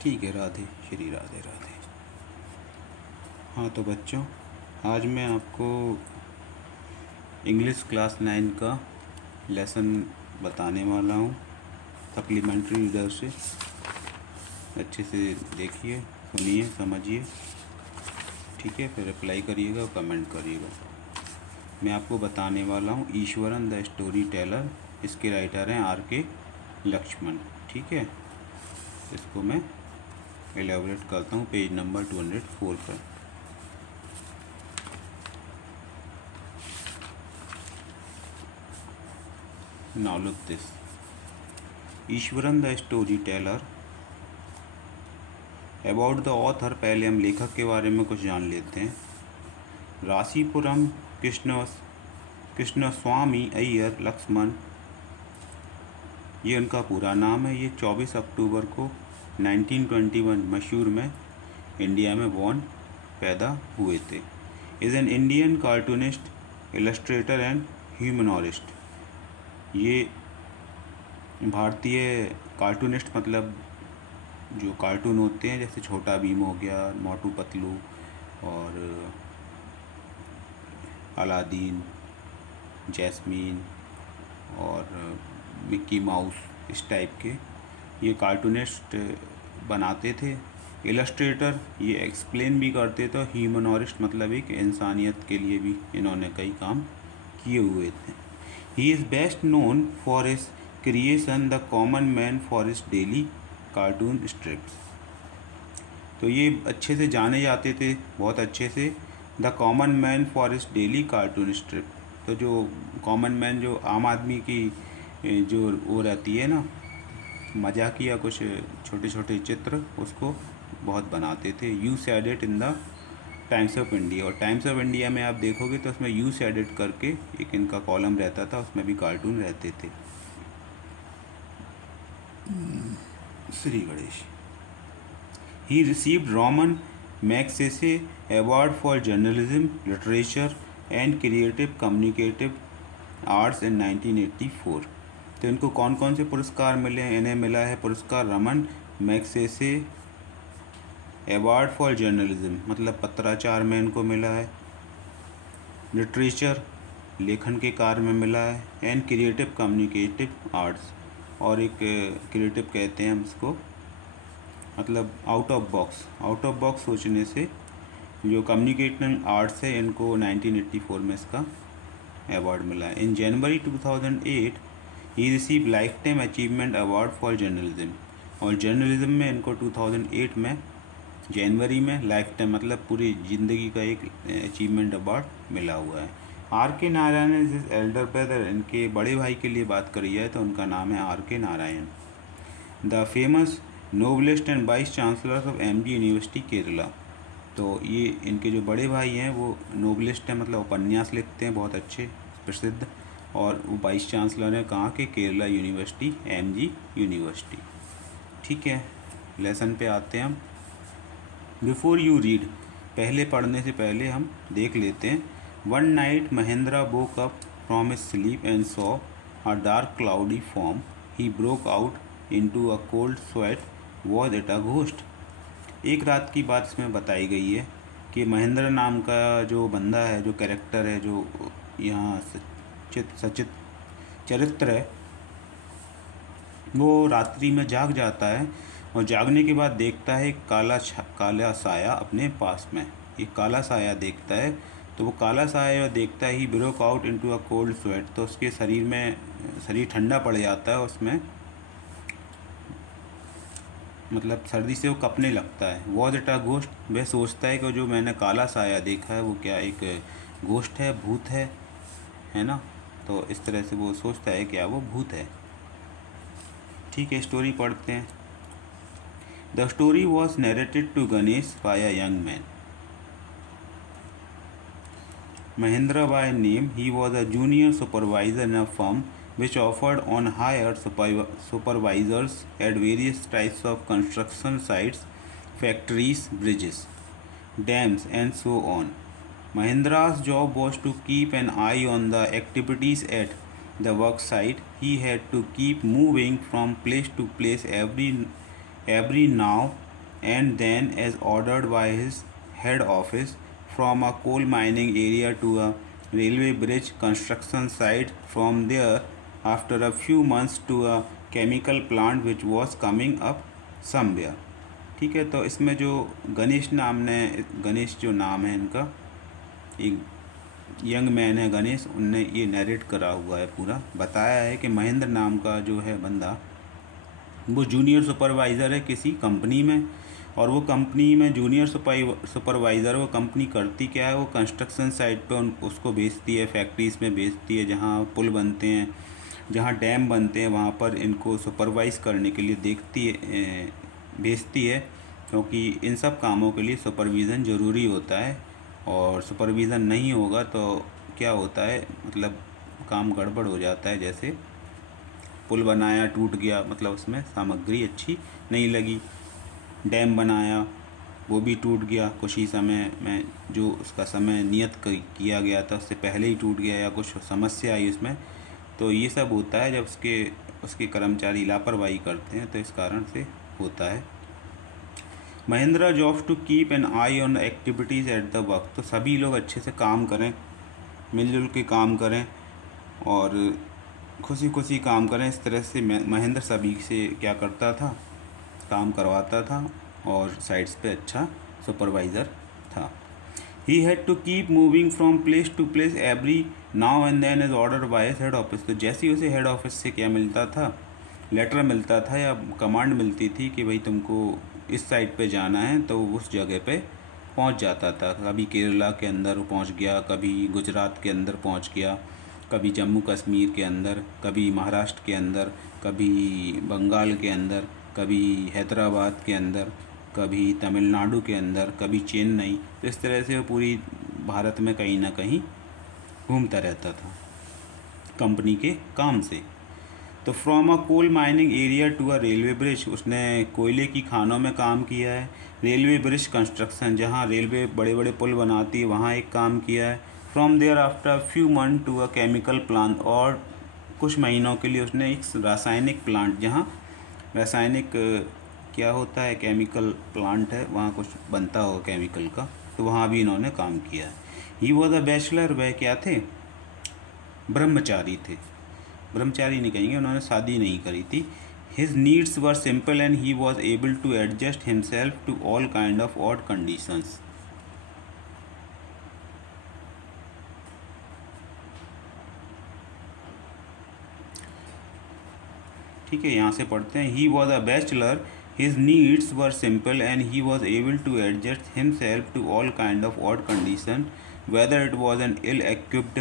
ठीक है, राधे श्री राधे राधे। हाँ तो बच्चों, आज मैं आपको इंग्लिश क्लास 9 का लेसन बताने वाला हूँ सप्लीमेंट्री रीडर से। अच्छे से देखिए, सुनिए, समझिए, ठीक है। फिर रिप्लाई करिएगा और कमेंट करिएगा। मैं आपको बताने वाला हूँ ईश्वरन द स्टोरी टेलर। इसके राइटर हैं R.K. लक्ष्मण, ठीक है। इसको मैं एलेबोरेट करता हूँ पेज नंबर 204 पर। Now look this. Eswaran the story teller. About the author, पहले हम लेखक के बारे में कुछ जान लेते हैं। रासीपुरम कृष्णस्वामी अय्यर लक्ष्मण, ये उनका पूरा नाम है। ये 24 अक्टूबर को 1921 मैसूर में इंडिया में पैदा हुए थे। Is an Indian cartoonist, illustrator and humorist. ये भारतीय कार्टूनिस्ट, मतलब जो कार्टून होते हैं जैसे छोटा भीम हो गया, मोटू पतलू और अलादीन, जैस्मीन और मिक्की माउस, इस टाइप के ये कार्टूनिस्ट बनाते थे। इलस्ट्रेटर, ये एक्सप्लेन भी करते थे। ह्यूमनोरिस्ट मतलब एक इंसानियत के लिए भी इन्होंने कई काम किए हुए थे। He is best known for his creation the common man for his daily cartoon strips. तो ये अच्छे से जाने जाते थे, बहुत अच्छे से, the common man for his daily cartoon strip. तो जो कॉमन मैन, जो आम आदमी की जो वो रहती है ना, मजाकिया कुछ छोटे छोटे चित्र, उसको बहुत बनाते थे। You said it in the times of India. और टाइम्स ऑफ इंडिया में आप देखोगे तो उसमें यू सेड इट करके एक इनका कॉलम रहता था, उसमें भी कार्टून रहते थे। Shri Ganesh. He received Roman Magsaysay award for journalism, literature and creative communicative arts इन 1984। तो इनको कौन कौन से पुरस्कार मिले हैं? इन्हें मिला है पुरस्कार Raman Magsaysay award for journalism, मतलब पत्राचार में इनको मिला है। लिटरेचर, लेखन के कार्य में मिला है। एंड क्रिएटिव कम्युनिकेटिव आर्ट्स, और एक क्रिएटिव कहते हैं हम इसको, मतलब आउट ऑफ बॉक्स सोचने से जो कम्युनिकेटिव आर्ट्स है, इनको 1984 में इसका अवार्ड मिला है। In January 2008 he receive life time achievement award for journalism. और जर्नलिज्म में इनको 2008 में जनवरी में लाइफ टाइम, मतलब पूरी ज़िंदगी का एक अचीवमेंट अवार्ड मिला हुआ है। R.K. Narayan is his Elder brother. इनके बड़े भाई के लिए बात करी जाए तो उनका नाम है R.K. Narayan. The famous novelist and vice chancellor of MG university Kerala. तो ये इनके जो बड़े भाई हैं वो नोबलिस्ट हैं, मतलब उपन्यास लिखते हैं बहुत अच्छे, प्रसिद्ध, और वो वाइस चांसलर हैं कहाँ के? केरला यूनिवर्सिटी, MG यूनिवर्सिटी, ठीक है। लेसन पे आते हैं हम। बिफोर यू रीड, पहले पढ़ने से पहले हम देख लेते हैं। One night Mahindra woke up from his sleep and saw a dark cloudy form. He broke out into a cold sweat. Was it a ghost? एक रात की बात इसमें बताई गई है कि महेंद्र नाम का जो बंदा है, जो कैरेक्टर है, जो यहाँ सचित चरित्र है, वो रात्रि में जाग जाता है और जागने के बाद देखता है काला साया अपने पास में। एक काला साया देखता है, तो वो काला साया देखता he broke out into a cold sweat. तो उसके शरीर ठंडा पड़ जाता है, उसमें मतलब सर्दी से वो कँपने लगता है। Was it a ghost? वह सोचता है कि जो मैंने काला साया देखा है वो क्या एक घोस्ट है, भूत है ना। तो इस तरह से वो सोचता है क्या वो भूत है, ठीक है। स्टोरी पढ़ते हैं। The story was narrated to Ganesh by a young man. Mahendra by name, he was a junior supervisor in a firm which offered on hire supervisors at various types of construction sites, factories, bridges, dams, and so on. Mahendra's job was to keep an eye on the activities at the work site. He had to keep moving from place to place every now and then, as ordered by his head office, from a coal mining area to a railway bridge construction site, from there, after a few months, to a chemical plant which was coming up somewhere. ठीक है, तो इसमें जो गणेश जो नाम है इनका, एक यंग मैन है गणेश, उनने ये नरेट करा हुआ है, पूरा बताया है कि महेंद्र नाम का जो है बंदा, वो जूनियर सुपरवाइज़र है किसी कंपनी में, और वो कंपनी में जूनियर सुपरवाइज़र, वो कंपनी करती क्या है, वो कंस्ट्रक्शन साइट पे उसको बेचती है, फैक्ट्रीज़ में बेचती है, जहाँ पुल बनते हैं, जहाँ डैम बनते हैं, वहाँ पर इनको सुपरवाइज़ करने के लिए भेजती है, क्योंकि इन सब कामों के लिए सुपरविज़न ज़रूरी होता है, और सुपरविज़न नहीं होगा तो क्या होता है, मतलब काम गड़बड़ हो जाता है। जैसे पुल बनाया, टूट गया, मतलब उसमें सामग्री अच्छी नहीं लगी, डैम बनाया, वो भी टूट गया कुछ ही समय में, जो उसका समय नियत किया गया था उससे पहले ही टूट गया, या कुछ समस्या आई उसमें, तो ये सब होता है जब उसके कर्मचारी लापरवाही करते हैं, तो इस कारण से होता है। Mahendra jobs to keep an eye on activities at the work, तो सभी लोग अच्छे से काम करें, मिलजुल के काम करें और खुशी खुशी काम करें। इस तरह से महेंद्र सभी से क्या करता था, काम करवाता था, और साइट्स पे अच्छा सुपरवाइज़र था। He had to keep moving from place to place every now and then as order by head office, तो जैसे ही उसे हेड ऑफिस से क्या मिलता था, लेटर मिलता था या कमांड मिलती थी कि भाई तुमको इस साइट पे जाना है, तो उस जगह पे पहुंच जाता था। कभी केरला के अंदर पहुंच गया, कभी गुजरात के अंदर पहुंच गया, कभी जम्मू कश्मीर के अंदर, कभी महाराष्ट्र के अंदर, कभी बंगाल के अंदर, कभी हैदराबाद के अंदर, कभी तमिलनाडु के अंदर, कभी चेन्नई। तो इस तरह से वो पूरी भारत में कहीं ना कहीं घूमता रहता था कंपनी के काम से। तो from a coal mining area to a railway bridge, उसने कोयले की खानों में काम किया है। रेलवे ब्रिज कंस्ट्रक्शन, जहाँ रेलवे बड़े बड़े पुल बनाती है, वहाँ एक काम किया है। From there after few month to a chemical plant, और कुछ महीनों के लिए उसने एक रासायनिक प्लांट, जहाँ रासायनिक क्या होता है, केमिकल प्लांट है, वहाँ कुछ बनता हो केमिकल का, तो वहाँ भी इन्होंने काम किया है। ही वॉज अ बैचलर, वह क्या थे, ब्रह्मचारी थे। ब्रह्मचारी नहीं कहेंगे, उन्होंने शादी नहीं करी थी। His needs were simple and he was able to adjust himself to all kind of odd conditions. ठीक है, यहाँ से पढ़ते हैं। He was a bachelor, his needs were simple and he was able to adjust himself to all kind of odd condition, whether it was an ill equipped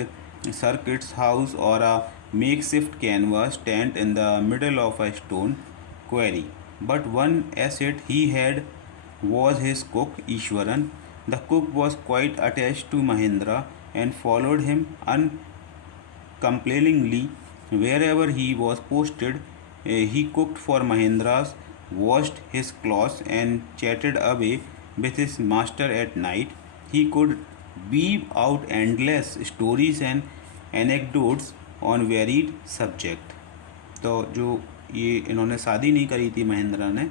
circuits house or a makeshift canvas tent in the middle of a stone quarry. But one asset he had was his cook, Ishwaran. The cook was quite attached to Mahendra and followed him uncomplainingly wherever he was posted. He cooked for Mahendra's, washed his clothes, and chatted away with his master at night. He could weave out endless stories and anecdotes on varied subject. तो जो ये इन्होंने शादी नहीं करी थी महेंद्रा ने,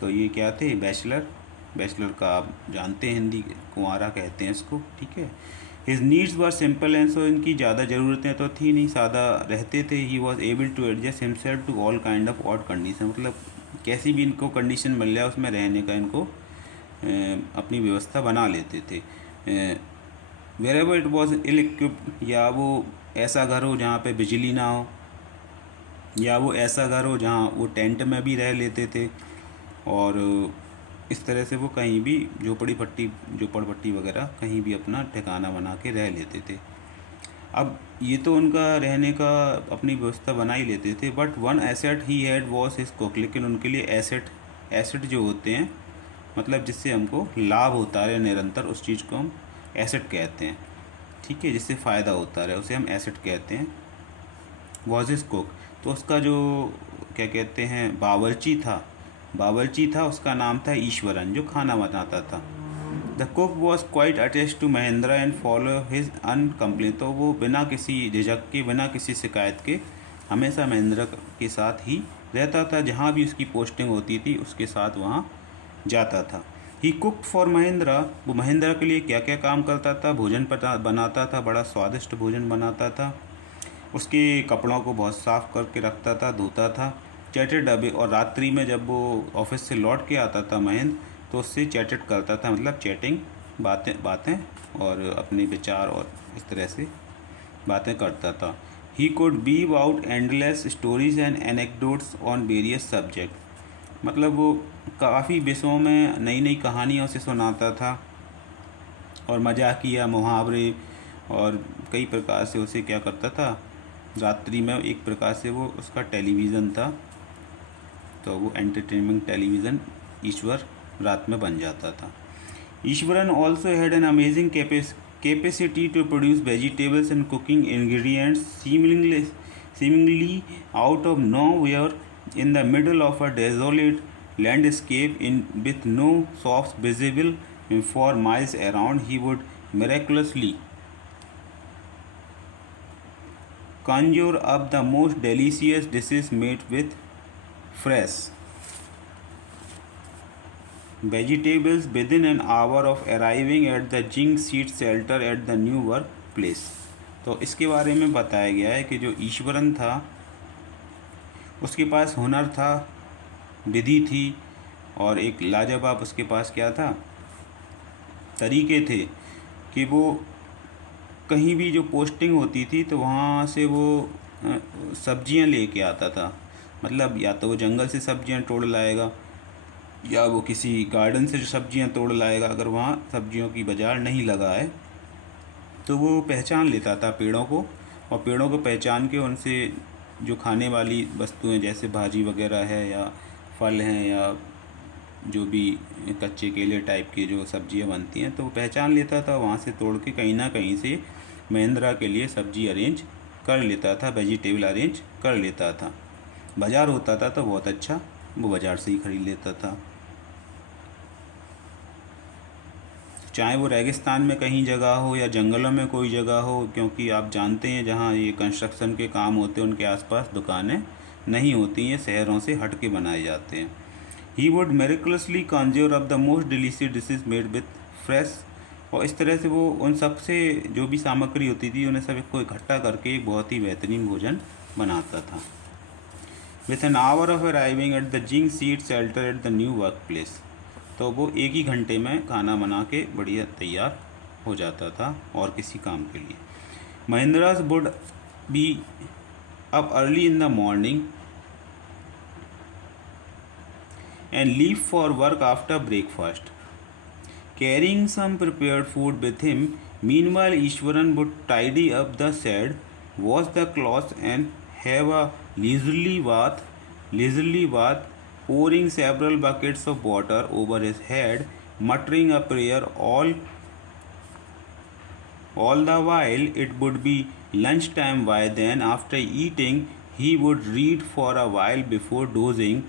तो ये क्या थे, बैचलर का आप जानते हैं, हिंदी कुंवारा कहते हैं इसको। ठीक है, his needs were simple and, so इनकी ज़्यादा ज़रूरतें तो थी नहीं, सादा रहते थे। He was able to adjust himself to all kind of odd condition, मतलब कैसी भी इनको कंडीशन मिल जाए उसमें रहने का इनको अपनी व्यवस्था बना लेते थे। Wherever it was ill equipped, या वो ऐसा घर हो जहाँ पे बिजली ना हो, या वो ऐसा घर हो जहाँ वो टेंट में भी रह लेते थे, और इस तरह से वो कहीं भी झोपड़ पट्टी वगैरह कहीं भी अपना ठिकाना बना के रह लेते थे। अब ये तो उनका रहने का अपनी व्यवस्था बना ही लेते थे। But one asset he had was his cook, लेकिन उनके लिए एसेट जो होते हैं, मतलब जिससे हमको लाभ होता है निरंतर, उस चीज़ को हम एसेट कहते हैं। ठीक है, जिससे फ़ायदा होता है उसे हम एसेट कहते हैं। वॉज हिज कुक, तो उसका जो क्या कहते हैं बावर्ची था, उसका नाम था ईश्वरन, जो खाना बनाता था। The cook was quite attach to Mahendra and follow his uncomplaining, तो वो बिना किसी झिझक के, बिना किसी शिकायत के हमेशा महेंद्रा के साथ ही रहता था। जहाँ भी उसकी पोस्टिंग होती थी उसके साथ वहाँ जाता था। ही कुकड फॉर महेंद्रा, वो महेंद्रा के लिए क्या क्या काम करता था, भोजन बनाता था, बड़ा स्वादिष्ट भोजन बनाता था। उसके कपड़ों को बहुत साफ़ करके रखता था, धोता था। चैटेड अवे, और रात्रि में जब वो ऑफिस से लौट के आता था महेंद्र, तो उससे चैटेड करता था, मतलब चैटिंग, बातें बातें और अपने विचार और इस तरह से बातें करता था। He could weave out endless stories and anecdotes on various subject, मतलब वो काफ़ी विषयों में नई नई कहानियों से सुनाता था और मजाकिया मुहावरे और कई प्रकार से उसे क्या करता था। रात्रि में एक प्रकार से वो उसका टेलीविज़न था, तो वो एंटरटेनमेंट टेलीविज़न ईश्वर रात में बन जाता था। Eswaran also had an amazing capacity to produce vegetables and cooking ingredients seemingly out of nowhere in the middle of a desolate landscape with no shops visible for miles around. He would miraculously conjure up the most delicious dishes made with fresh vegetables within an hour of arriving at the Jing Seat Shelter at the new work place. तो इसके बारे में बताया गया है कि जो ईश्वरन था उसके पास हुनर था, विधि थी और एक लाजवाब उसके पास क्या था, तरीके थे कि वो कहीं भी जो पोस्टिंग होती थी तो वहाँ से वो सब्जियाँ लेके आता था। मतलब या तो वो जंगल से सब्जियाँ तोड़ लाएगा या वो किसी गार्डन से जो सब्जियां तोड़ लाएगा। अगर वहाँ सब्जियों की बाज़ार नहीं लगा है तो वो पहचान लेता था पेड़ों को, और पेड़ों को पहचान के उनसे जो खाने वाली वस्तुएं जैसे भाजी वगैरह है या फल हैं या जो भी कच्चे केले टाइप की जो सब्जियां बनती हैं तो वो पहचान लेता था। वहाँ से तोड़ के कहीं ना कहीं से महेंद्रा के लिए सब्जी अरेंज कर लेता था, वेजिटेबल अरेंज कर लेता था। बाज़ार होता था तो बहुत अच्छा, वो बाज़ार से ही ख़रीद लेता था। चाहे वो रेगिस्तान में कहीं जगह हो या जंगलों में कोई जगह हो, क्योंकि आप जानते हैं जहाँ ये कंस्ट्रक्शन के काम होते हैं उनके आसपास दुकानें नहीं होती हैं, शहरों से हट के बनाए जाते हैं। He would miraculously conjure up the most delicious dishes made with fresh, और इस तरह से वो उन सब से जो भी सामग्री होती थी उन्हें सब को इकट्ठा करके एक बहुत ही बेहतरीन भोजन बनाता था। With an hour of arriving at the zinc sheet shelter at the new work place, तो वो एक ही घंटे में खाना बना के बढ़िया तैयार हो जाता था और किसी काम के लिए। Mahendras would be up early in the morning and leave for work after breakfast, carrying some prepared food with him. Meanwhile Iswaran would tidy up the shed, wash the clothes and have a leisurely bath, pouring several buckets of water over his head, muttering a prayer all the while. It would be lunchtime by then. After eating, he would read for a while before dozing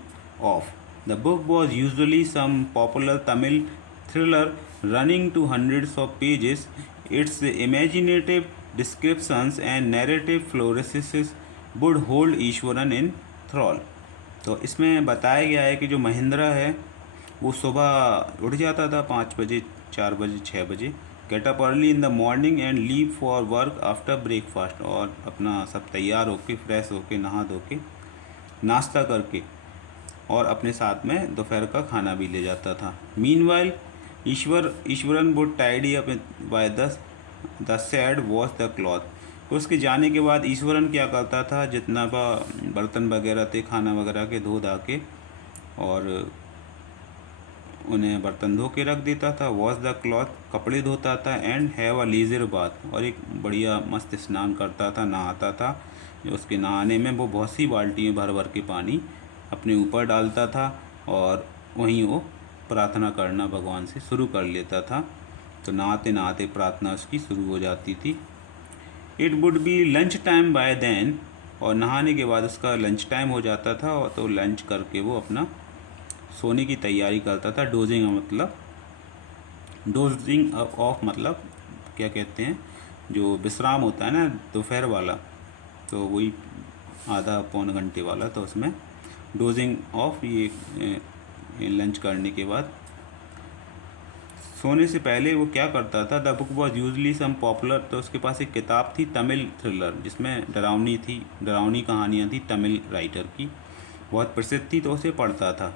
off. The book was usually some popular Tamil thriller running to hundreds of pages. Its imaginative descriptions and narrative flourishes would hold Eswaran in thrall. तो इसमें बताया गया है कि जो महेंद्रा है वो सुबह उठ जाता था 5 बजे, 4 बजे, 6 बजे, get up early in the morning and leave for work after breakfast, और अपना सब तैयार होके फ्रेश होके नहा धो के नाश्ता करके और अपने साथ में दोपहर का खाना भी ले जाता था। Meanwhile Iswaran would tidy up by the shed, wash the cloth. उसके जाने के बाद ईश्वरन क्या करता था, जितना बर्तन वगैरह थे खाना वगैरह के धो धा के और उन्हें बर्तन धो के रख देता था। वॉश द क्लॉथ, कपड़े धोता था। And have a leisure bath, और एक बढ़िया मस्त स्नान करता था, नहाता था। उसके नहाने में वो बहुत सी बाल्टियाँ भर भर के पानी अपने ऊपर डालता था और वहीं वो प्रार्थना करना भगवान से शुरू कर लेता था। तो नहाते नहाते प्रार्थना उसकी शुरू हो जाती थी। It would be lunch time by then, और नहाने के बाद उसका लंच टाइम हो जाता था, और तो लंच करके वो अपना सोने की तैयारी करता था। डोजिंग ऑफ मतलब क्या कहते हैं, जो विश्राम होता है ना दोपहर वाला, तो वही आधा पौन घंटे वाला, तो उसमें डोजिंग ऑफ ये लंच करने के बाद सोने से पहले वो क्या करता था, the book was usually some popular, तो उसके पास एक किताब थी तमिल थ्रिलर, जिसमें डरावनी कहानियाँ थी तमिल राइटर की, बहुत प्रसिद्ध थी, तो उसे पढ़ता था।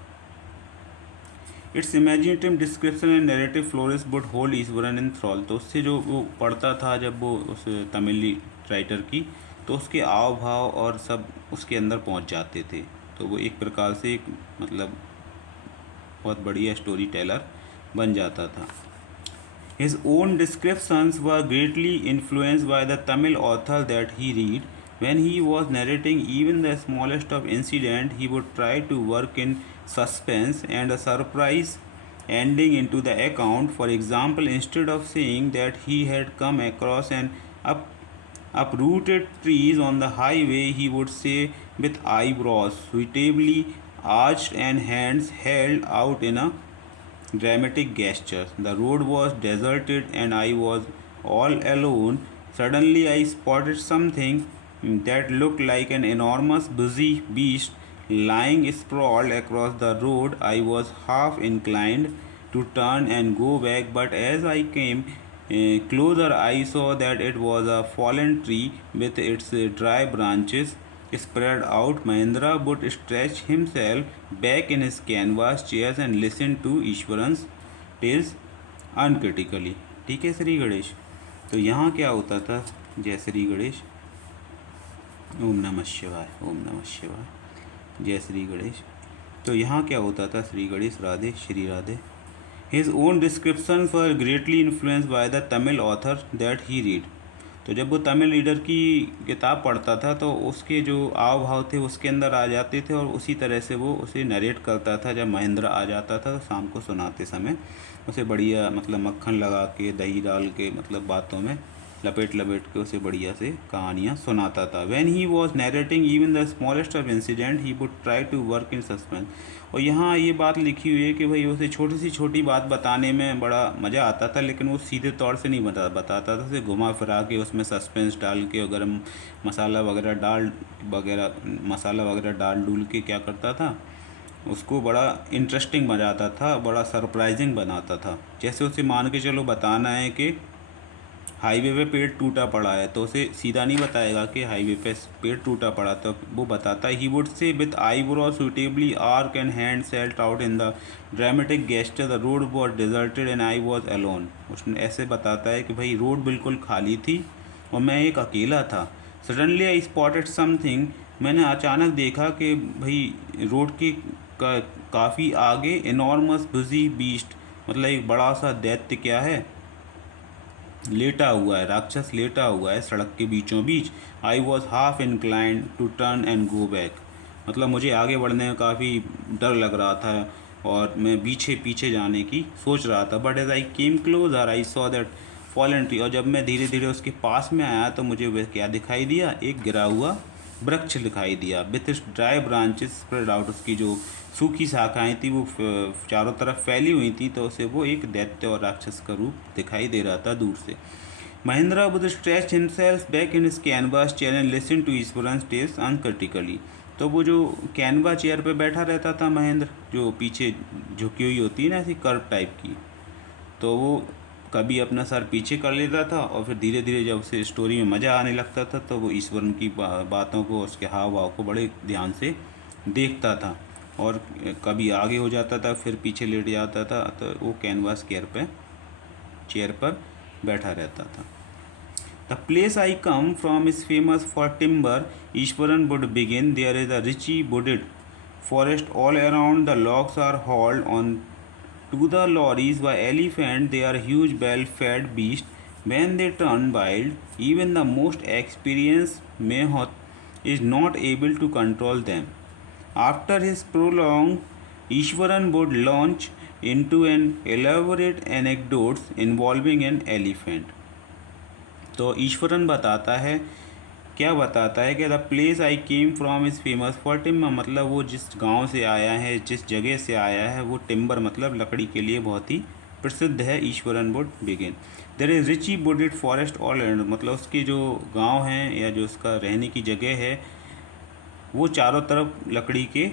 Its imaginative description and narrative flourish would hold Iswaran in thrall, तो उससे जो वो पढ़ता था जब वो उस तमिल राइटर की, तो उसके आव भाव और सब उसके अंदर पहुंच जाते थे, तो वो एक प्रकार से एक मतलब बहुत बढ़िया स्टोरी टेलर बन जाता था। His own descriptions were greatly influenced by the Tamil author that he read. When he was narrating even the smallest of incident, he would try to work in suspense and a surprise ending into the account. For example, instead of saying that he had come across an uprooted trees on the highway, he would say, with eyebrows suitably arched and hands held out in a dramatic gestures. The road was deserted and I was all alone. Suddenly I spotted something that looked like an enormous busy beast lying sprawled across the road. I was half inclined to turn and go back, but as I came closer, I saw that it was a fallen tree with its dry branches spread out. Mahendra would stretch himself back in his canvas chairs and listen to ईश्वरंस tales uncritically. ठीक है श्री गणेश। तो यहाँ क्या होता था, जय श्री गणेश, ओम नमः शिवाय, ओम नमः शिवाय, जय श्री गणेश। तो यहाँ क्या होता था, Shri Ganesh, Radhe Shri Radhe. His own descriptions were greatly influenced by the Tamil author that he read. तो जब वो तमिल रीडर की किताब पढ़ता था तो उसके जो आव भाव थे उसके अंदर आ जाते थे, और उसी तरह से वो उसे नरेट करता था। जब महेंद्र आ जाता था तो शाम को सुनाते समय उसे बढ़िया मतलब मक्खन लगा के दही डाल के मतलब बातों में लपेट के उसे बढ़िया से कहानियाँ सुनाता था। When he was narrating even the smallest of incident, he would try to work in suspense. और यहाँ ये बात लिखी हुई है कि भाई उसे छोटी सी छोटी बात बताने में बड़ा मज़ा आता था, लेकिन वो सीधे तौर से नहीं बताता था, उसे घुमा फिरा के उसमें सस्पेंस डाल के गरम मसाला वगैरह डाल डूल के क्या करता था, उसको बड़ा इंटरेस्टिंग बनाता था, बड़ा सरप्राइजिंग बनाता था। जैसे उसे मान के चलो बताना है कि हाईवे पे पेड़ टूटा पड़ा है, तो उसे सीधा नहीं बताएगा कि हाईवे पे पेड़ टूटा पड़ा, तो वो बताता है he would say with eyebrow suitably arc and hand held out in the dramatic gesture the road was deserted and I was alone. उसने ऐसे बताता है कि भाई रोड बिल्कुल खाली थी और मैं एक अकेला था। सडनली आई स्पॉटेड समथिंग, मैंने अचानक देखा कि भाई रोड के काफ़ी आगे इनॉर्मस बिजी बीस्ट, मतलब एक बड़ा सा दैत्य क्या है, लेटा हुआ है, राक्षस लेटा हुआ है सड़क के बीचों बीच। I was half inclined to turn and go back, मतलब मुझे आगे बढ़ने में काफ़ी डर लग रहा था और मैं पीछे जाने की सोच रहा था। But as I came closer I saw that fallen tree, और जब मैं धीरे धीरे उसके पास में आया तो मुझे वह क्या दिखाई दिया, एक गिरा हुआ वृक्ष दिखाई दिया। With dry branches spread out, उसकी जो सूखी शाखाएं थी वो चारों तरफ फैली हुई थी, तो उसे वो एक दैत्य और राक्षस का रूप दिखाई दे रहा था दूर से। Mahendra would stretch himself back in his canvas chair and listen to Iswaran's tales uncritically. तो वो जो कैनवा चेयर पे बैठा रहता था महेंद्र, जो पीछे झुकी हुई होती है ना ऐसी कर्व टाइप की, तो वो कभी अपना सर पीछे कर लेता था और फिर धीरे धीरे जब उसे स्टोरी में मज़ा आने लगता था तो वो ईश्वरन की बातों को, उसके हाव भाव को बड़े ध्यान से देखता था, और कभी आगे हो जाता था फिर पीछे लेट जाता था, तो वो कैनवास चेयर पर बैठा रहता था। The place I come from is famous for timber, Ishwaran would begin, there is a richly wooded forest all around, the logs are hauled on to the lorries by elephant. They are huge well-fed beasts. When they turn wild, even the most experienced Mehoth is not able to control them. After his prologue, Ishwaran would launch into an elaborate anecdotes involving an elephant. तो ईश्वरन क्या बताता है कि the place I came from is famous for timber, मतलब वो जिस गांव से आया है, जिस जगह से आया है, वो टिम्बर मतलब लकड़ी के लिए बहुत ही प्रसिद्ध है। Ishwaran would begin, there is richly wooded forest all around, मतलब उसके जो गांव हैं या जो उसका रहने की जगह है वो चारों तरफ लकड़ी के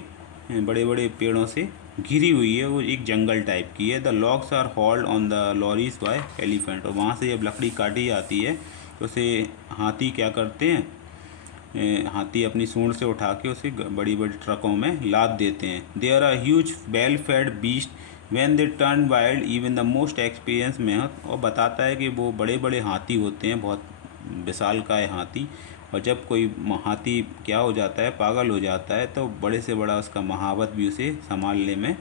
बड़े बड़े पेड़ों से घिरी हुई है, वो एक जंगल टाइप की है। The logs are hauled on the lorries by elephant. और वहाँ से जब लकड़ी काटी जाती है तो उसे हाथी क्या करते हैं, हाथी अपनी सूंड से उठा के उसे बड़ी बड़ी ट्रकों में लाद देते हैं। They are a huge well fed beast when they turn wild even the most experience मेहनत। और बताता है कि वो बड़े बड़े हाथी होते हैं, बहुत विशालकाय हाथी। और जब कोई हाथी क्या हो जाता है, पागल हो जाता है, तो बड़े से बड़ा उसका महावत भी उसे संभालने में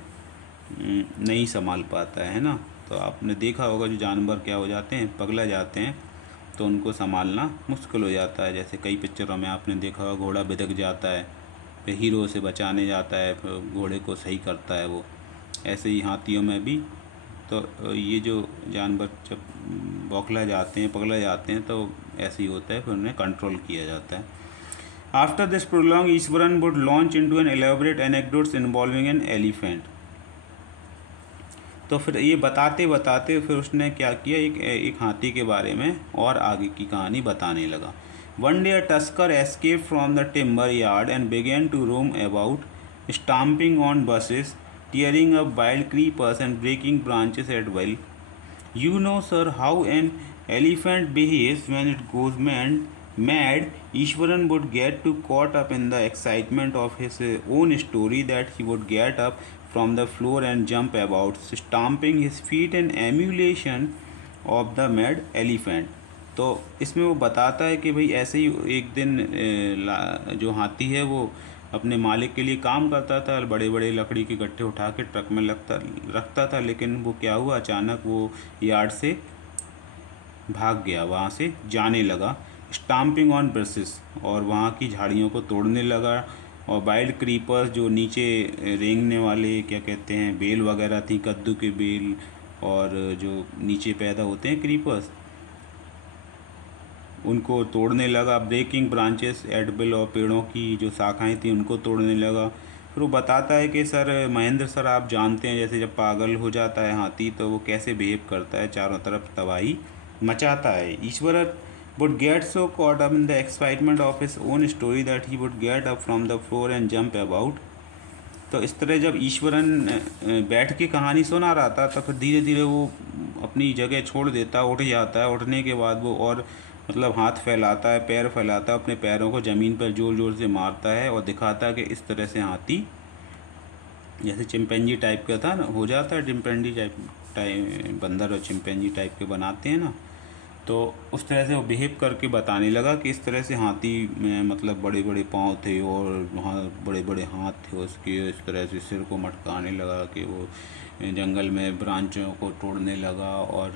नहीं संभाल पाता है ना। तो आपने देखा होगा जो जानवर क्या हो जाते हैं, पगला जाते हैं, तो उनको संभालना मुश्किल हो जाता है। जैसे कई पिक्चरों में आपने देखा होगा घोड़ा बिदक जाता है, फिर हीरो से बचाने जाता है, फिर घोड़े को सही करता है वो। ऐसे ही हाथियों में भी तो ये जो जानवर जब बौखला जाते हैं, पगला जाते हैं, तो ऐसे ही होता है, फिर उन्हें कंट्रोल किया जाता है। After this prolong Ishwaran would launch into an elaborate anecdotes involving an elephant. तो फिर ये बताते बताते फिर उसने क्या किया, एक हाथी के बारे में और आगे की कहानी बताने लगा। One day a tusker escape from the timber yard and began to roam about, stamping on buses, tearing up wild creepers and breaking branches at will. You know, sir, how an elephant behaves when it goes mad. Ishwaran would get too caught up in the excitement of his own story that he would get up from the floor and jump about, stamping his feet in emulation of the mad elephant. तो इसमें वो बताता है कि भाई ऐसे ही एक दिन जो हाथी है वो अपने मालिक के लिए काम करता था, बड़े बड़े लकड़ी के गट्ठे उठा के ट्रक में रखता था। लेकिन वो क्या हुआ, अचानक वो यार्ड से भाग गया, वहाँ से जाने लगा। स्टाम्पिंग ऑन ब्रसेस, और वहाँ की झाड़ियों को तोड़ने लगा। और वाइल्ड क्रीपर्स, जो नीचे रेंगने वाले क्या कहते हैं, बेल वगैरह थी, कद्दू के बेल, और जो नीचे पैदा होते हैं क्रीपर्स, उनको तोड़ने लगा। ब्रेकिंग ब्रांचेस एट विल, और पेड़ों की जो शाखाएं थी उनको तोड़ने लगा। फिर वो बताता है कि सर महेंद्र सर, आप जानते हैं जैसे जब पागल हो जाता है हाथी तो वो कैसे बिहेव करता है, चारों तरफ तबाही मचाता है। ईश्वर would get so caught up in the excitement of his own story that he would get up from the floor and jump about. तो इस तरह जब ईश्वरन बैठ के कहानी सुना रहा था, तो फिर धीरे धीरे वो अपनी जगह छोड़ देता, उठ जाता है। उठने के बाद वो और मतलब हाथ फैलाता है, पैर फैलाता है, अपने पैरों को ज़मीन पर ज़ोर ज़ोर से मारता है और दिखाता है कि इस तरह से हाथी जैसे चिंपैंजी टाइप का था ना, हो जाता है चिंपैंजी टाइप बंदर और चिंपैंजी टाइप के बनाते हैं ना, तो उस तरह से वो बिहेव करके बताने लगा कि इस तरह से हाथी में मतलब बड़े बड़े पाँव थे और वहाँ बड़े बड़े हाथ थे उसके। इस तरह से सिर को मटकाने लगा कि वो जंगल में ब्रांचों को तोड़ने लगा और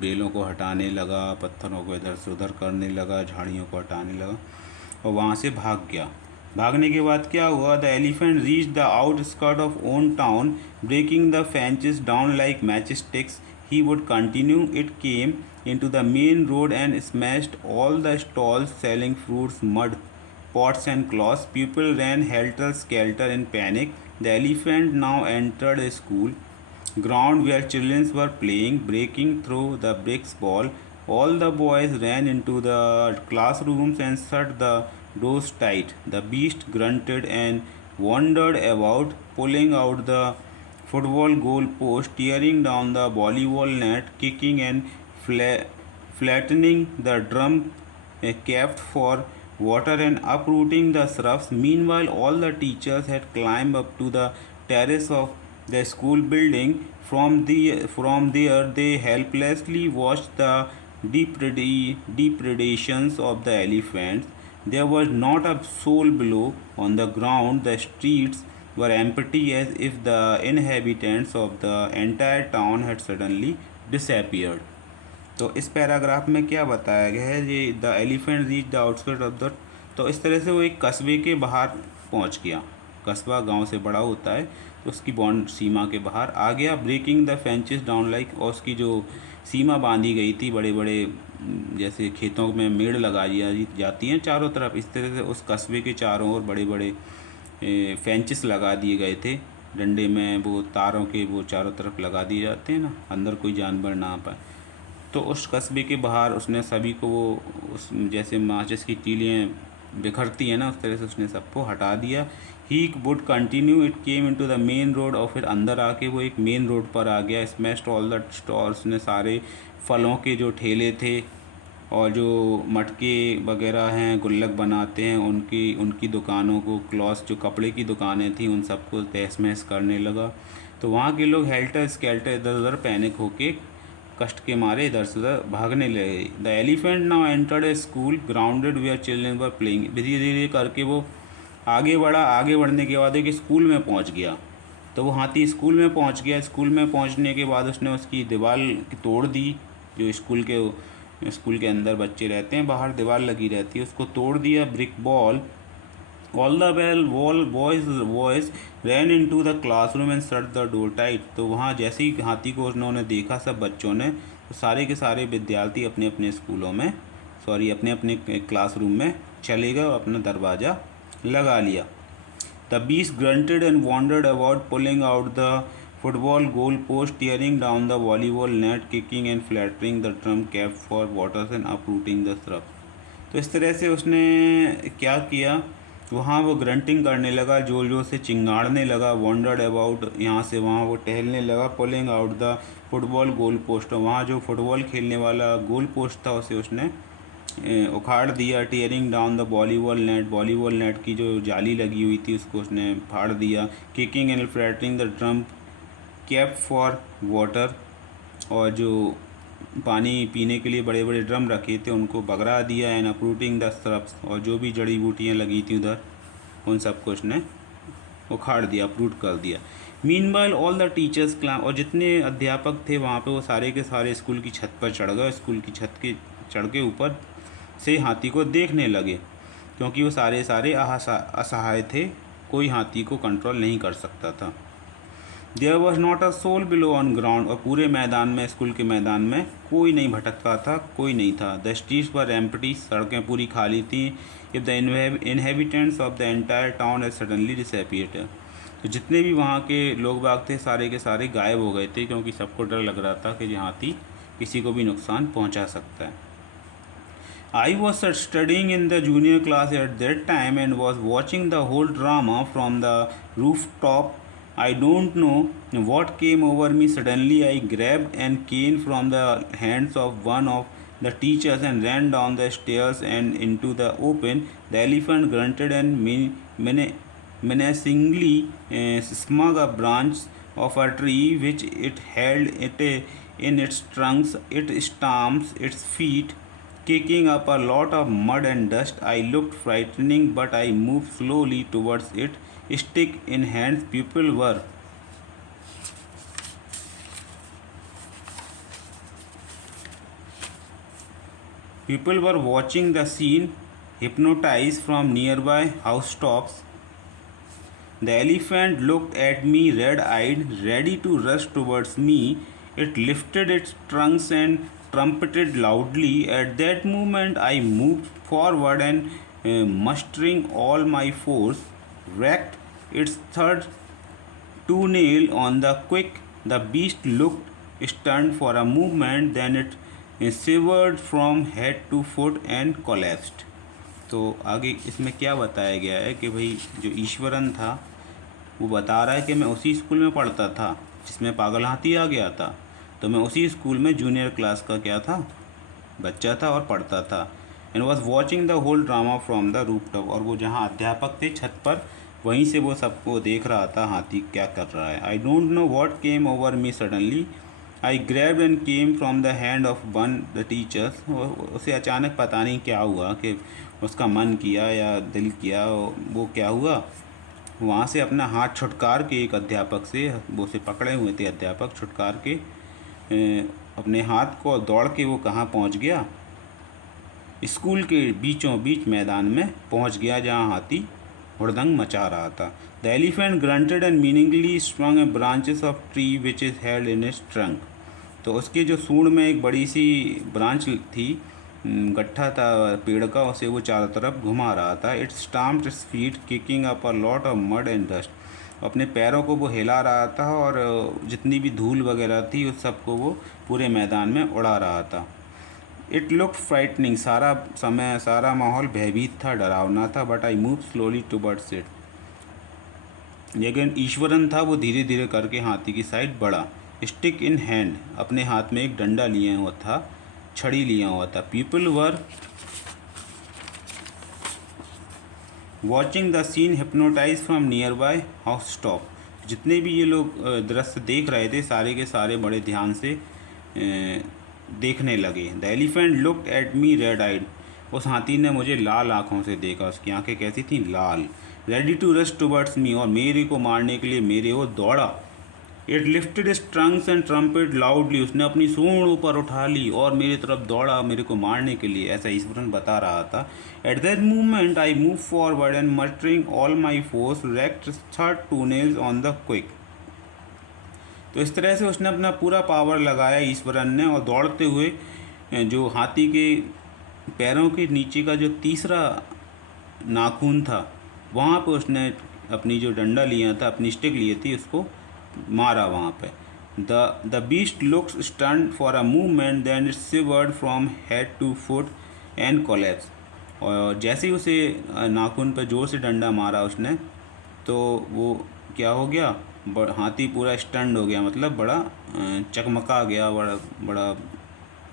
बेलों को हटाने लगा, पत्थरों को इधर से उधर करने लगा, झाड़ियों को हटाने लगा और वहाँ से भाग गया। भागने के बाद क्या हुआ, the elephant reach the outskirt of own town, breaking the fences down like matchsticks. He would continue. It came into the main road and smashed all the stalls selling fruits, mud, pots and cloths. People ran helter-skelter in panic. The elephant now entered a school ground where children were playing, breaking through the bricks wall. All the boys ran into the classrooms and shut the doors tight. The beast grunted and wandered about, pulling out the football goal post, tearing down the volleyball net, kicking and flattening the drum kept for water and uprooting the shrubs. Meanwhile, all the teachers had climbed up to the terrace of the school building. From there, they helplessly watched the depredations of the elephants. There was not a soul below. On the ground, the streets were empty as if the inhabitants of the entire town had suddenly disappeared. तो इस paragraph में क्या बताया गया है, ये the elephant reach the outskirt of the, तो इस तरह से वो एक कस्बे के बाहर पहुंच गया। कस्बा गांव से बड़ा होता है तो उसकी बॉन्ड सीमा के बाहर आ गया। Breaking the fences down like, और उसकी जो सीमा बांधी गई थी, बड़े बड़े जैसे खेतों में मेड़ लगाई जाती हैं चारों तरफ, इस तरह से उस कस्बे के चारों ओर बड़े बड़े फेंचेस लगा दिए गए थे। डंडे में वो तारों के वो चारों तरफ लगा दिए जाते हैं ना, अंदर कोई जानवर ना आ पाए। तो उस कस्बे के बाहर उसने सभी को वो उस जैसे माचिस की तीलियाँ बिखरती हैं ना, उस तरह से उसने सबको हटा दिया। He would continue, it came into the main road, और फिर अंदर आके वो एक मेन रोड पर आ गया। स्मैश्ड ऑल द स्टॉल्स, ने सारे फलों के जो ठेले थे और जो मटके वगैरह हैं, गुल्लक बनाते हैं, उनकी उनकी दुकानों को, क्लॉथ जो कपड़े की दुकानें थी उन सबको तहस महस करने लगा। तो वहाँ के लोग हेल्टर स्केल्टर इधर उधर पैनिक होके कष्ट के मारे इधर से उधर भागने लगे। The elephant now entered a school grounded where children were playing. धीरे धीरे करके वो आगे बढ़ा। आगे बढ़ने के बाद एक स्कूल में पहुंच गया। तो वो हाथी स्कूल में पहुंच गया। स्कूल में पहुंचने के बाद उसने उसकी दीवार तोड़ दी। जो स्कूल के अंदर बच्चे रहते हैं, बाहर दीवार लगी रहती है, उसको तोड़ दिया। Brick ball all the bell wall boys ran into the classroom and shut the door tight. तो वहाँ जैसे ही हाथी को उन्होंने देखा सब बच्चों ने, तो सारे के सारे विद्यार्थी अपने अपने स्कूलों में अपने अपने क्लासरूम में चले गए और अपना दरवाज़ा लगा लिया। The beast grunted and wandered about pulling out the football goal post, tearing down the volleyball net, kicking and flattering the drum cap for waters and uprooting the shrub. तो इस तरह से उसने क्या किया, वहाँ वो ग्रंटिंग करने लगा, जोर जोर से चिंगाड़ने लगा। वॉन्डर्ड अबाउट, यहाँ से वहाँ वो टहलने लगा। Pulling out the football goal post, वहाँ जो फुटबॉल खेलने वाला गोल पोस्ट था उसे उसने उखाड़ दिया। Tearing down the volleyball net की जो जाली लगी हुई थी उसको उसने फाड़ दिया। Kicking and flattering the drum cap for water, और जो पानी पीने के लिए बड़े बड़े ड्रम रखे थे उनको बगरा दिया। एंड अपरूटिंग द श्रब्स, और जो भी जड़ी बूटियाँ लगी थी उधर उन सबको उसने उखाड़ दिया, अपरूट कर दिया। Meanwhile all the teachers climb, और जितने अध्यापक थे वहाँ पे वो सारे के सारे स्कूल की छत पर चढ़ गए। स्कूल की छत के चढ़ के ऊपर से हाथी को देखने लगे, क्योंकि वो सारे असहाय थे, कोई हाथी को कंट्रोल नहीं कर सकता था। There was not a soul below on ground, और पूरे मैदान में, स्कूल के मैदान में कोई नहीं भटकता था, कोई नहीं था। द स्ट्रीट्स वर एम्प्टी, सड़कें पूरी खाली थी। If the inhabitants of the entire town had suddenly disappeared, तो जितने भी वहाँ के लोग बाग थे सारे के सारे गायब हो गए थे, क्योंकि सबको डर लग रहा था कि ये हाथी किसी को भी नुकसान पहुँचा सकता है। I was studying in the junior class at that time and was watching the whole drama from the rooftop. I don't know what came over me. Suddenly, I grabbed a cane from the hands of one of the teachers and ran down the stairs and into the open. The elephant grunted and menacingly smug a branch of a tree which it held in its trunks. It stamps its feet, kicking up a lot of mud and dust. I looked frightening, but I moved slowly towards it, stick in hand. People were watching the scene, hypnotized from nearby housetops. The elephant looked at me red-eyed, ready to rush towards me. It lifted its trunks and trumpeted loudly. At that moment, I moved forward and, mustering all my force, racked its third toenail on the quick. The beast looked stunned for a moment, then it shivered from head to foot and collapsed. तो आगे इसमें क्या बताया गया है कि भाई जो ईश्वरन था वो बता रहा है कि मैं उसी स्कूल में पढ़ता था जिसमें पागल हाथी आ गया था। तो मैं उसी स्कूल में जूनियर क्लास का क्या था, बच्चा था और पढ़ता था। And was watching the whole drama from the roof top, और वो जहाँ अध्यापक थे छत पर वहीं से वो सबको देख रहा था हाथी क्या कर रहा है। I don't know what came over me suddenly, I grabbed and came from the hand of one the teachers. उसे अचानक पता नहीं क्या हुआ कि उसका मन किया या दिल किया, वो क्या हुआ, वहाँ से अपना हाथ छुटकार के एक अध्यापक से, वो उसे पकड़े हुए थे अध्यापक, छुटकार के अपने हाथ को दौड़ के वो कहाँ पहुँच गया, स्कूल के बीचों बीच मैदान में पहुँच गया जहाँ हाथी हुड़दंग मचा रहा था। The elephant grunted and menacingly strung branches of tree which is held in its trunk. तो उसके जो सूंड में एक बड़ी सी ब्रांच थी, गट्ठा था पेड़ का, उसे वो चारों तरफ घुमा रहा था। Its stamped its feet, kicking up a lot of mud and dust. अपने पैरों को वो हिला रहा था और जितनी भी धूल वगैरह थी उस सबको वो पूरे मैदान में उड़ा रहा था। इट लुक फ्राइटनिंग, सारा माहौल भयभीत था, डरावना था। But I move slowly towards it, लेकिन ईश्वरन था वो धीरे धीरे करके हाथी की साइड बढ़ा। स्टिक इन हैंड, अपने हाथ में एक डंडा लिया हुआ था, छड़ी लिया हुआ था। People were watching the scene hypnotise from nearby house top. जितने भी ये लोग दृश्य देख रहे थे सारे के सारे बड़े ध्यान से देखने लगे। The elephant looked at me red eyed. उस हाथी ने मुझे लाल आँखों से देखा। उसकी आंखें कैसी थी? लाल। Ready to rush towards me, और मेरे को मारने के लिए मेरे वो दौड़ा। It lifted its trunks and trumpet loudly. उसने अपनी सूंड ऊपर उठा ली और मेरी तरफ दौड़ा मेरे को मारने के लिए, ऐसा ईश्वरन बता रहा था। At that movement I move forward and muttering all my force wrecked third to nails on the quick. तो इस तरह से उसने अपना पूरा पावर लगाया ईश्वरन ने, और दौड़ते हुए जो हाथी के पैरों के नीचे का जो तीसरा नाखून था वहाँ पे उसने अपनी जो डंडा लिया था, अपनी स्टिक ली थी, उसको मारा वहाँ पे। The beast looks stunt for a movement then it shivered from head to foot and collapse. और जैसे ही उसे नाखून पे जोर से डंडा मारा उसने, तो वो क्या हो गया, हाथी पूरा स्टंड हो गया, मतलब बड़ा चकमका गया, बड़ा बड़ा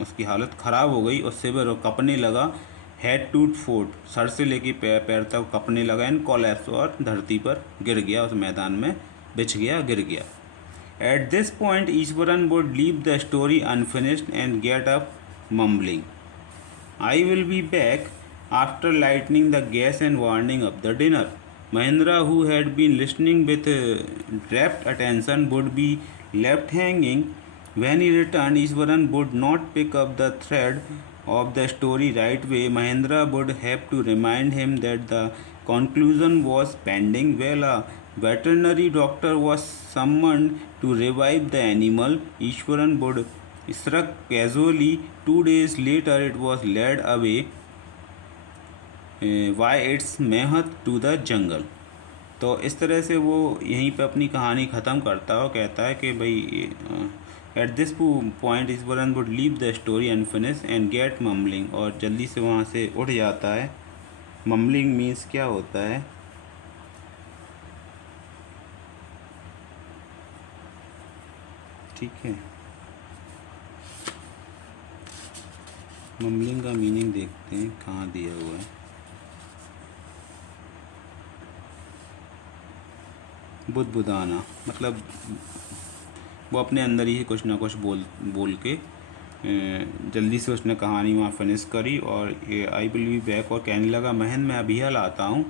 उसकी हालत ख़राब हो गई। और सिवर कपने लगा। हेड टू फुट, सर से लेके पैर तक कपने लगा। एंड कोलैप्स, और धरती पर गिर गया, उस मैदान में बिछ गया, गिर गया। Eight this point Ishwaran would leave the story unfinished and get up mumbling, I will be back after lightning the gas and warning up the dinner. Mahendra, who had been listening with rapt attention, would be left hanging. When he returned, Ishwaran would not pick up the thread of the story right away. Mahendra would have to remind him that the conclusion was pending. Well, a veterinary doctor was summoned to revive the animal. Ishwaran would struck casually. 2 days later, it was led away by its mahout to the jungle. तो इस तरह से वो यहीं पे अपनी कहानी ख़त्म करता है और कहता है कि भाई at this point Ishwaran would leave the story unfinished and get mumbling, और जल्दी से वहाँ से उठ जाता है। मम्बलिंग मीन्स क्या होता है? ठीक है, मम्बलिंग का मीनिंग देखते हैं कहाँ दिया हुआ है। बुदबुदाना, मतलब वो अपने अंदर ही कुछ ना कुछ बोल के जल्दी से उसने कहानी वहाँ फिनिश करी। और ये आई विल बी बैक, और कहने लगा महेंद्र मैं अभी हाल आता हूँ,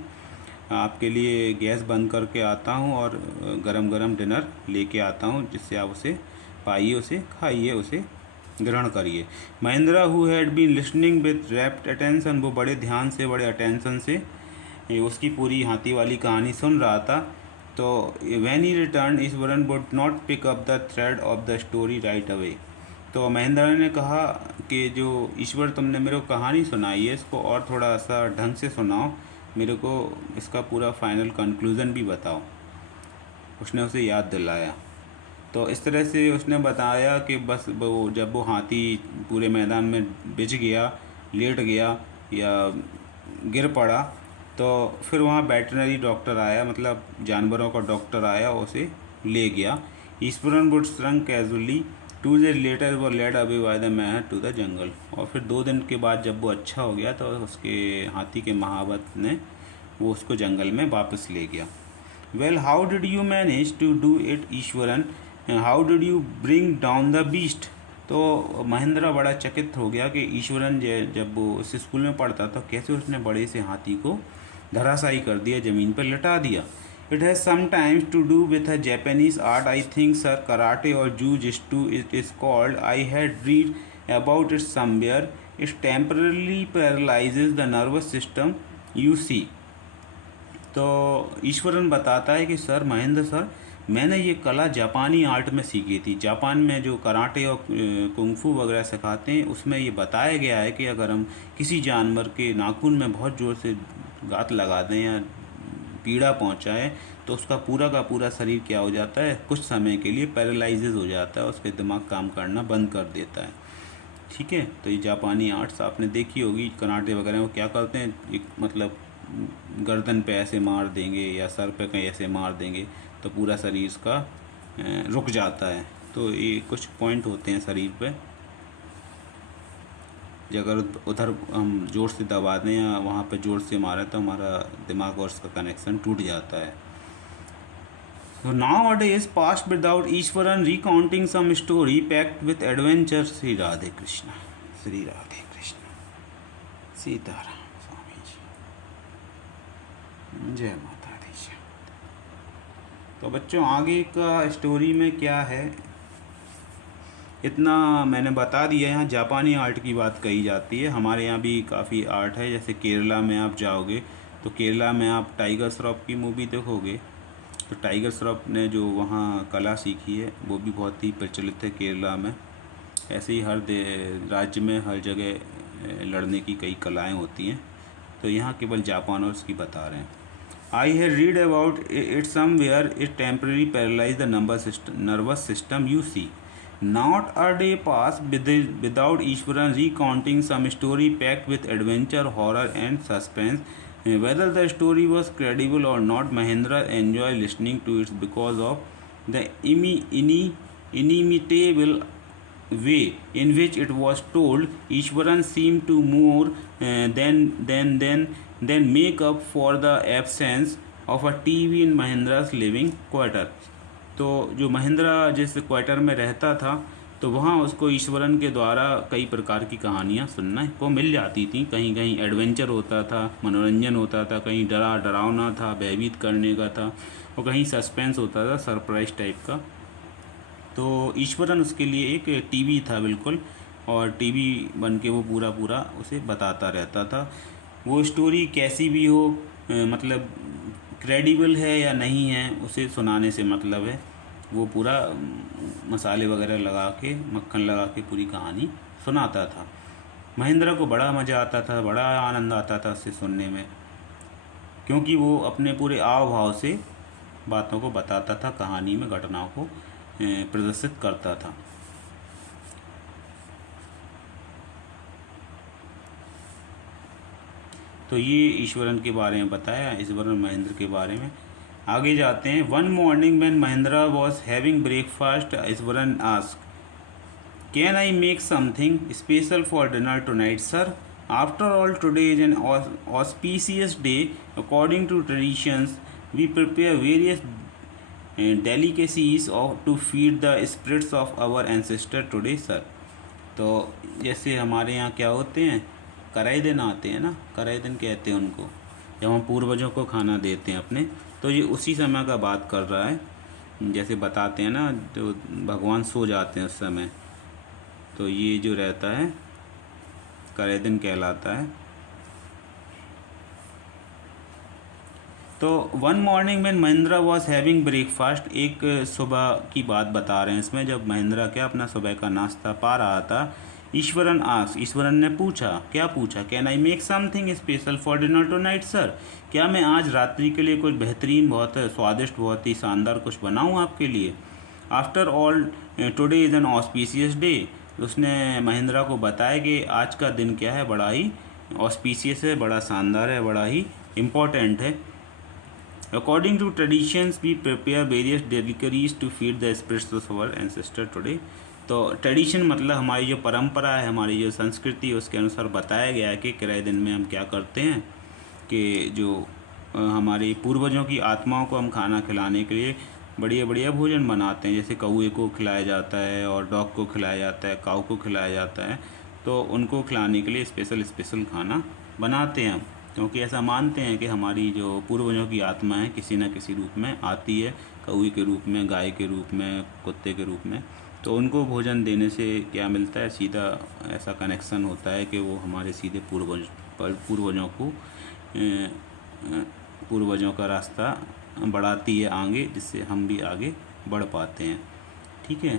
आपके लिए गैस बंद करके आता हूँ और गरम गरम डिनर लेके आता हूँ, जिससे आप उसे पाइए, उसे खाइए, उसे ग्रहण करिए। Mahendra who had been listening with rapt attention, वो बड़े ध्यान से, बड़े अटेंशन से उसकी पूरी हाथी वाली कहानी सुन रहा था। तो when he return Ishwaran would not pick up the thread of the story right away. तो महेंद्र ने कहा कि जो ईश्वर तुमने मेरे को कहानी सुनाई है, इसको और थोड़ा सा ढंग से सुनाओ, मेरे को इसका पूरा फाइनल कंक्लूज़न भी बताओ। उसने उसे याद दिलाया। तो इस तरह से उसने बताया कि बस वो जब वो हाथी पूरे मैदान में बिछ गया, लेट गया या गिर पड़ा, तो फिर वहाँ वेटरनरी डॉक्टर आया, मतलब जानवरों का डॉक्टर आया, उसे ले गया। Iswaran would strung casually. 2 days later वो led away by the man to the jungle. और फिर 2 दिन के बाद जब वो अच्छा हो गया तो उसके हाथी के महावत ने वो उसको जंगल में वापस ले गया। Well how did you manage to do it Ishwaran, how did you bring down the beast. तो महेंद्र बड़ा चकित हो गया कि ईश्वरन जब वो उस स्कूल में पढ़ता था कैसे उसने बड़े से हाथी को धराशायी कर दिया, ज़मीन पर लटा दिया। It has something to do with a Japanese art, I think sir, karate और jujitsu it is called. I had read about it somewhere. It temporarily paralyses the nervous system you see. तो ईश्वरन बताता है कि sir, Mahendra sir, मैंने ये कला जापानी आर्ट में सीखी थी। जापान में जो कराटे और कुंफू वगैरह सिखाते हैं उसमें ये बताया गया है कि अगर हम किसी जानवर के नाखून में बहुत ज़ोर से घात लगा दें या पीड़ा पहुंचाएं तो उसका पूरा का पूरा शरीर क्या हो जाता है, कुछ समय के लिए पैरालाइजेज हो जाता है, उसके दिमाग काम करना बंद कर देता है। ठीक है, तो ये जापानी आर्ट्स आपने देखी होगी, कराटे वगैरह वो क्या करते हैं, एक मतलब गर्दन पे ऐसे मार देंगे या सर पे कहीं ऐसे मार देंगे, तो पूरा शरीर उसका रुक जाता है। तो ये कुछ पॉइंट होते हैं शरीर पे, अगर उधर हम ज़ोर से दबा दें या वहाँ पे ज़ोर से मारें तो हमारा दिमाग और उसका कनेक्शन टूट जाता है। So nowadays passed without Ishwaran recounting some story packed with adventure. Sri Radhe Krishna, Sri Radhe Krishna, Sitaram Swami ji, जय माता दी जय। तो बच्चों आगे का स्टोरी में क्या है इतना मैंने बता दिया। यहाँ जापानी आर्ट की बात कही जाती है, हमारे यहाँ भी काफ़ी आर्ट है। जैसे केरला में आप जाओगे तो केरला में आप टाइगर श्रॉफ की मूवी देखोगे, तो टाइगर श्रॉफ ने जो वहाँ कला सीखी है वो भी बहुत ही प्रचलित है केरला में। ऐसे ही हर राज्य में हर जगह लड़ने की कई कलाएं होती हैं, तो यहाँ केवल जापान और उसकी बता रहे हैं। I have read about it somewhere it temporary paralyse the nervous system you see not a day pass without Ishwaran recounting some story packed with adventure, horror and suspense. Whether the story was credible or not, Mahendra enjoyed listening to it because of the inimitable way in which it was told. Ishwaran seemed to more than make up for the absence of a TV in Mahendra's living quarter. तो जो महेंद्रा जिस quarter में रहता था तो वहाँ उसको ईश्वरन के द्वारा कई प्रकार की कहानियाँ सुनने को मिल जाती थी। कहीं कहीं एडवेंचर होता था, मनोरंजन होता था, कहीं डरावना था, भयभीत करने का था, और कहीं सस्पेंस होता था, सरप्राइज टाइप का। तो ईश्वरन उसके लिए एक टीवी था बिल्कुल, और टीवी बन के वो पूरा उसे बताता रहता था। वो स्टोरी कैसी भी हो, मतलब क्रेडिबल है या नहीं है उसे सुनाने से मतलब है। वो पूरा मसाले वगैरह लगा के, मक्खन लगा के पूरी कहानी सुनाता था। महेंद्र को बड़ा मज़ा आता था, बड़ा आनंद आता था उससे सुनने में, क्योंकि वो अपने पूरे आव भाव से बातों को बताता था, कहानी में घटनाओं को प्रदर्शित करता था। तो ये ईश्वरन के बारे में बताया, ईश्वरन महेंद्र के बारे में। आगे जाते हैं। One morning when Mahendra was having breakfast, Ishwaran asked, can I make something special for dinner tonight sir? After all today is an auspicious day according to traditions we prepare various delicacies to feed the spirits of our ancestor today sir. तो जैसे हमारे यहाँ क्या होते हैं, कराई दिन आते हैं ना, कराई दिन कहते हैं उनको, जब हम पूर्वजों को खाना देते हैं अपने, तो ये उसी समय का बात कर रहा है। जैसे बताते हैं ना, जो भगवान सो जाते हैं उस समय, तो ये जो रहता है कराई दिन कहलाता है। तो वन मॉर्निंग में महेंद्र वॉज हैविंग ब्रेकफास्ट, एक सुबह की बात बता रहे हैं इसमें, जब महेंद्र क्या अपना सुबह का नाश्ता पा रहा था। ईश्वरन आस्क्ड, ईश्वरन ने पूछा, क्या पूछा? Can I make something special for dinner tonight sir? क्या मैं आज रात्रि के लिए कुछ बेहतरीन, बहुत स्वादिष्ट, बहुत ही शानदार कुछ बनाऊं आपके लिए? After all today is an auspicious day. उसने महेंद्र को बताया कि आज का दिन क्या है, बड़ा ही ऑस्पिशियस है, बड़ा शानदार है, बड़ा ही इम्पोर्टेंट है। According to traditions we prepare various delicacies to feed the spirits of our ancestor today. तो ट्रेडिशन मतलब हमारी जो परंपरा है, हमारी जो संस्कृति है, उसके अनुसार बताया गया है कि किराए दिन में हम क्या करते हैं कि जो हमारे पूर्वजों की आत्माओं को हम खाना खिलाने के लिए बढ़िया बढ़िया भोजन बनाते हैं। जैसे कौए को खिलाया जाता है, और डॉग को खिलाया जाता है, काऊ को खिलाया जाता है, तो उनको खिलाने के लिए स्पेशल खाना बनाते हैं हम, क्योंकि ऐसा मानते हैं कि हमारी जो पूर्वजों की आत्मा है किसी न किसी रूप में आती है, कौए के रूप में, गाय के रूप में, कुत्ते के रूप में। तो उनको भोजन देने से क्या मिलता है, सीधा ऐसा कनेक्शन होता है कि वो हमारे सीधे पूर्वजों का रास्ता बढ़ाती है आगे, जिससे हम भी आगे बढ़ पाते हैं। ठीक है।